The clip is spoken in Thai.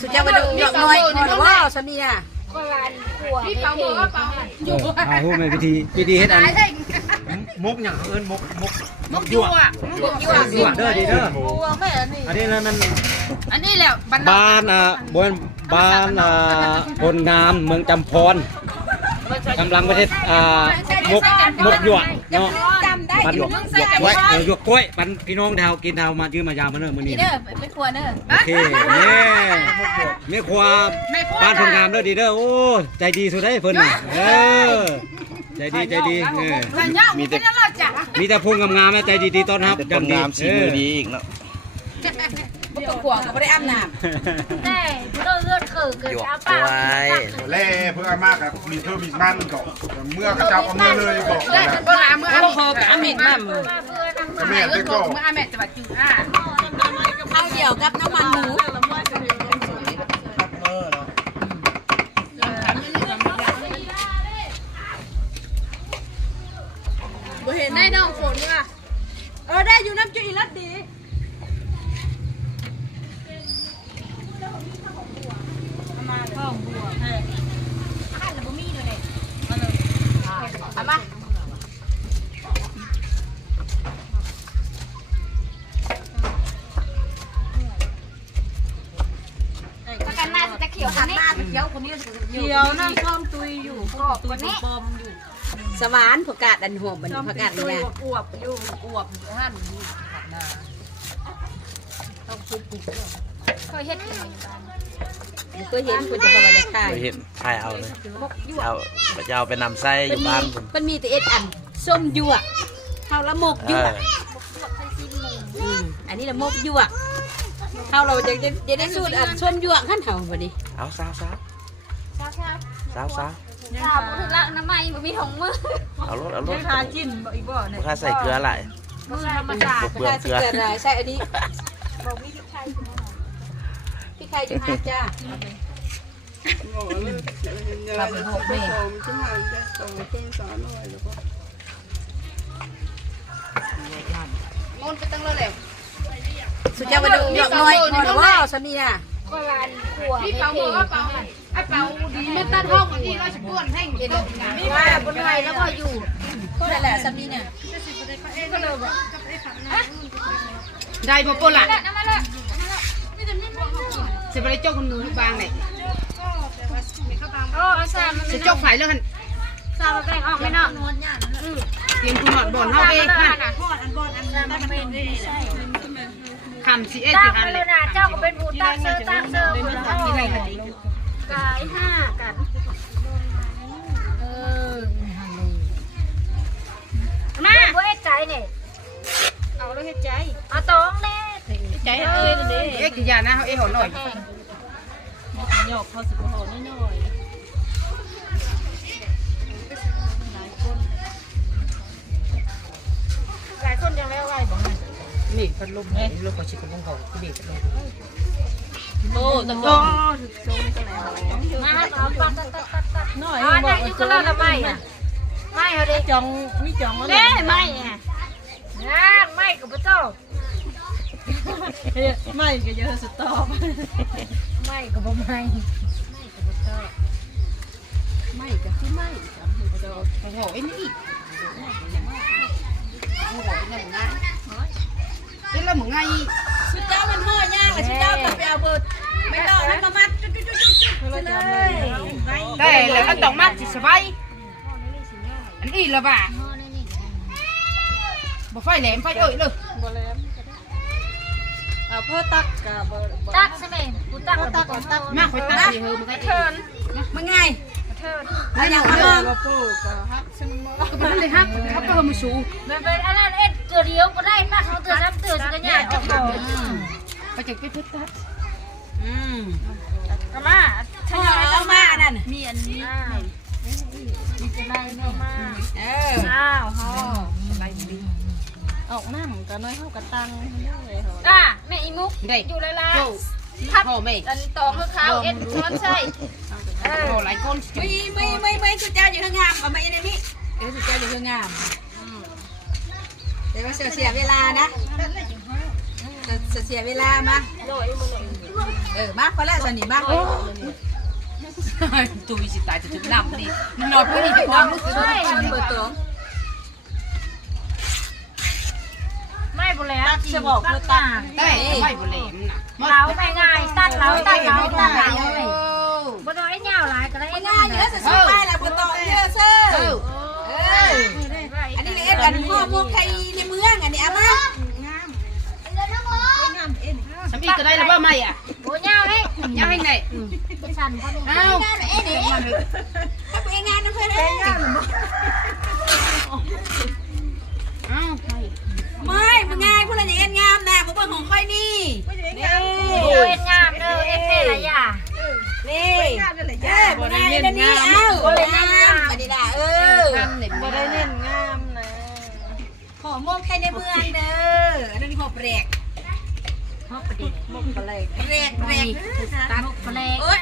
สุดจะมาดูหยอกน้อยพอหรือว่าสามีอ่ะพี่เปาโมก็เปาอยู่พูดในวิธีเฮ็ดอันมุกอย่างเอิญมุกยั่วเด้อดีเด้ออันนี้นั่นอันนี้แหละบ้านบ้านคนงามเมืองจำพรกำลังประเทศมุกยั่วเนาะปันหยวกกล้วยปันพี่น้องแถวกินแถวมายืมมายามมาเนอะมื้อนี้เด้อไม่ควรเด้อโอเคนี่ความบ้านคนงามเด้อดีเด้อโอ้ใจดีสุดได้เพิ่นน่ะใจดีมีแต่พุงงามๆนะใจดีต้อนรับคนงามสีมือดีอีกเนาะบ่ต้องห่วงก็บ่ได้อาบน้ำแต่เลือดเขินเกิดอาปากเล่เพื่อมากครับมีเธอมีมันก็เมื่อกระจับเอามือเลยบอกก็ลาเมื่ออาพอกับอามิดมาแม่ได้ก็เมื่ออาแม่จะมาจื้อข้าวเดียวกับน้ำมันหมูบ่เห็นได้น้องฝนว่ะได้อยู่น้ำจุอีรัดดีเอามากันหน้าจะเขียวหันหน้าจะเขียวคนนี้เขียวนั่งพร้อมตุยอยู่กรอบตัวนี้ปอมอยู่สวรรค์ผักกาดอันหัวมันผักกาดเนี่ยอวบอยู่หั่นอยู่ผักนาต้องคุกเคยเห็นเคยเห็นคุณจะมาในค่ายเคยเห็นถ่ายเอาเลยเอาไปนำไส้อยู่บ้านมันมีแต่เอ็ดอันส้มยั่วข้าวละมกยั่วอันนี้ละมกยั่วข้าวเราจะได้สูตรอันส้มยั่วขั้นเท่าวันนี้เอาสาวถึงละน้ำไหมมีถุงมือเอารถทาจิ้มอีกบ่เนี่ยข้าใส่เกลืออะไรมือธรรมดาเกลืออะไรใช่อันนี้บอกมีพริกไทยพี่ไทยอยู่ห้าจ้าเราเป็นหกเมตรมันไปตั้งแล้วแหละสุดจะมาดูหยอกน้อยพอหรือว่าสามีอ่ะพี่เปาโมก็เปาเปาดีไม่ตัดห้องที่เราจะป้วนให้เด็กนี่ว่าบนไฟแล้วก็อยู่นั่นแหละสามีเนี่ยได้บ่ปนล่ะสิบอะไรเจ้าคนหนูบางไหนจะจกไฟแล้วกันซาบแบ่งออกไม่เนาะเตรียมคุณหอดบ่อนเฮาเองคำสิเอ็ดอยู่อันเลยเจ้าก็เป็นผู้ตั้งเซอร์ที่ไรกันกาย5กันมาบ่เอ็ดใจเนี่ยเอาแล้วเฮ็ดใจเอาตองแน่ใจเอ้ยนี่เอ็ดกี่อย่างนะเฮาเอ็ดหอหน่อยหยอกเขาสิบหอน้อยหลายคนยังแล้วไว้บ่นี่พัดลมลูกกระชิบกระบองเขาที่นี่โอ้ตะโกนมาเอาปัดน้อยอันนั้นอยู่ก็แล้วละไม่อ่ะไม่เอาดิจองมีจองแล้วเด้ไม่อ่ะไม่กับพระเจ้าไม่ก็เยอะสุดตอบไม่กับบ่ไม่กับพระเจ้าไม่ก็คือไม่กับพระเจ้าโอ้โหไอ้นี่โอ้โหนี่มันง่ายนี่ละมึงไงสุดเจ้ามันห่อยากเลยสุดเจ้าต้องไปเอาเบิดไม่ต้องให้มามัดเลยได้แล้วก็ต้องมัดสิสบายอันนี้ละบ่าบ่ไฟแหลมไฟเอ้ยเลยบ่แหลมเอาเพื่อตักกับตักใช่ไหมกูตักมาคอยตักสิเฮ้ยมึงไงเทินมันง่ายเทินแล้วอย่างมาปูก็ฮักซึ่งก็มันเลยฮักก็มือสูมันเป็นอันนั้นเอ็ดตัวเดียวก็ได้ตักเขาตัวน้ำตัวสักอย่างออกไปจากพี่พุทธก็มาถ้าเอามานั่นมีอันนี้มีจะไม่มาอ้าวฮอใบบินออกน้ำกันน้อยเท่ากับตังแม่อีมุกอยู่เลยล่ะพัดอันตองคือเขาเอ็ดช้อนใช่หลายคนไม่สุดเจ้าอยู่ข้างงามกับไม่ได้นี่สุดเจ้าอยู่ข้างงามแต่ว่าเสียเวลานะ เสียเวลามามาพอแล้วสนิมาตุยสิตายจะถึงน้ำนี่นอนไม่ได้น้ำรู้สึกว่าเปิดตัว ไม่บุแล้ว จะบอกเพื่อตั้งได้ไม่บุเล่มนะ เราไม่ง่ายตั้งเราบ่ต้องให้ยาวหลายก็ได้ ง่ายอยู่แล้วจะซื้อไปแล้วบุตรเยอะเซ่อันนี้เอ็ดอันพ่อพวกใครในเมืองอันนี้อามาฉันอีกก็ได้แล้วว่าไม่อ่ะ โอ้ยาวเลย ยาวให้ไหน ฉันเขาเนี่ย อ้าวเอ็ดถ้าไปงานนะเพื่อนเอ้ไม่มึงง่ายพวกเราอย่างงามนะมึงเป็นของค่อยนี่นี่ โอ้ยงามเลยเอฟเฟอะไรอ่ะ นี่มึงง่ายนะนี่เอ้าเลยงามอันนี้ล่ะบ่ได้เน้นงามนะขอมองใครในเมืองเด้ออันนั้นขอแปลก ฮอกประเด็น แปลก ตาฮอกแปลก โอ้ย